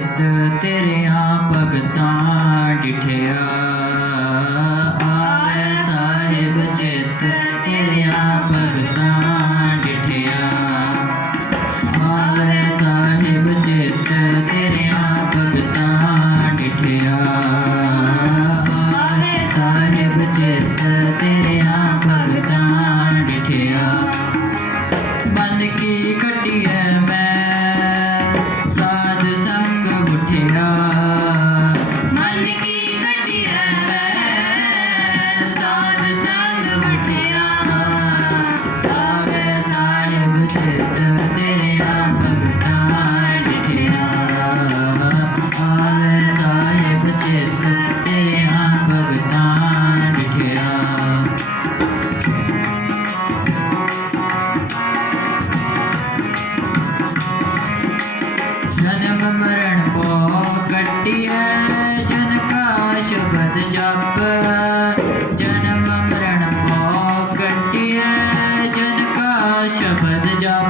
ਸਿੱਧ ਤੇਰਿਆਂ ਭਗਤਾਂ ਡਿਠਿਆ। ਜਨਮ ਮਰਨ ਕੋ ਕੱਟਿਐ ਜਨ ਕਾ ਸ਼ਬਦ ਜਪ। ਜਨਮ ਮਰਨ ਕੋ ਕੱਟਿਐ ਜਨ ਕਾ ਸ਼ਬਦ ਜਪ।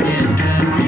Yeah.